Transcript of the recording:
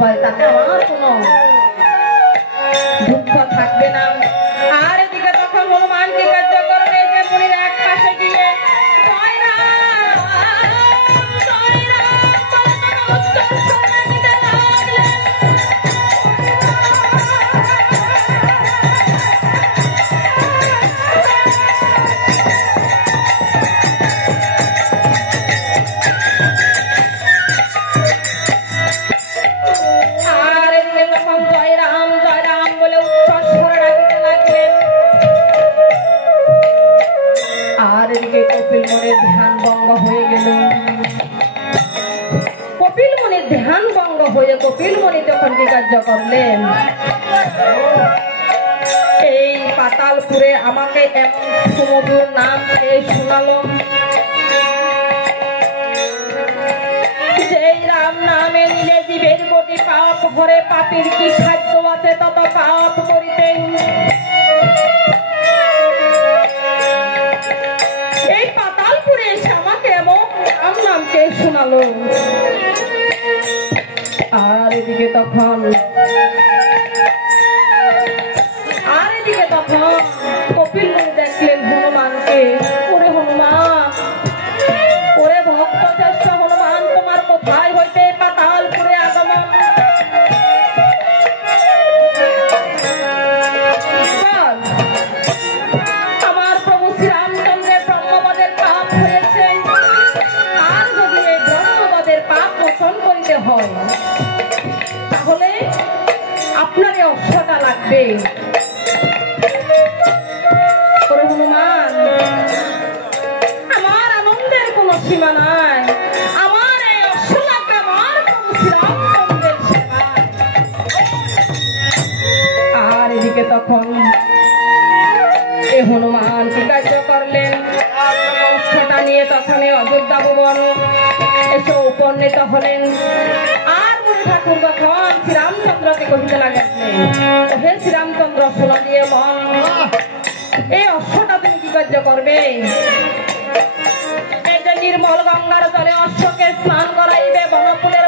হয় তাতে আমার কোনো দুঃখ থাকবে না। আর এদিকে তখন হনুমান কি কার্য করবে, যে মুনির এক পাশে গিয়ে কপিল মুনির ধ্যান ভঙ্গ হয়ে গেল। কপিল মুনির ধ্যান ভঙ্গ হয়ে কপিল মুনি তখন কি কার্য করলেন, এই পাতালপুরে আমাকে এমন সুমধুর নাম শোনালো, যেই রাম নামে নিলে জীবের কোটি পাপ ভরে, পাপীর কি সাধ্য আছে তত পাপ করিতেন। এই পাতালপুরে এসে আমাকে এমন রাম নামকে শোনালো। আর এদিকে তখন কপিল মুনি দেখলেন হনুমানকে, ওরে হনুমান, ওরে ভক্ত শ্রেষ্ঠ হনুমান, তোমার কোথায় হইতে পাতালপুরে আগমন? আমার প্রভু শ্রীরামচন্দ্রের ব্রহ্মবদের পাপ হয়েছে, আর যদি এই ব্রহ্মবদের পাপ মোচন করিতে হয় তাহলে আপনার এই অশ্বটা লাগবে। হনুমান, আমার আনন্দের কোনো সীমা নাই, আমার এই অশ্ব লাগবে আমার প্রভু শ্রীরামচন্দ্রের সেবা। আর এদিকে তখন এই হনুমান কি কার্য করলেন, অশ্বটা নিয়ে তখন অযোধ্যা ভুবন এসে উপনীত হলেন। আর মুনি ঠাকুর তখন শ্রীরামচন্দ্রকে কহিতে লাগলেন, হে শ্রীরামচন্দ্র, শোনা দিয়ে মন, এই অশ্বটা তুমি কি কার্য করবে? এই যে নির্মল গঙ্গার জলে অশ্বকে স্নান করাইবে, বনফুলে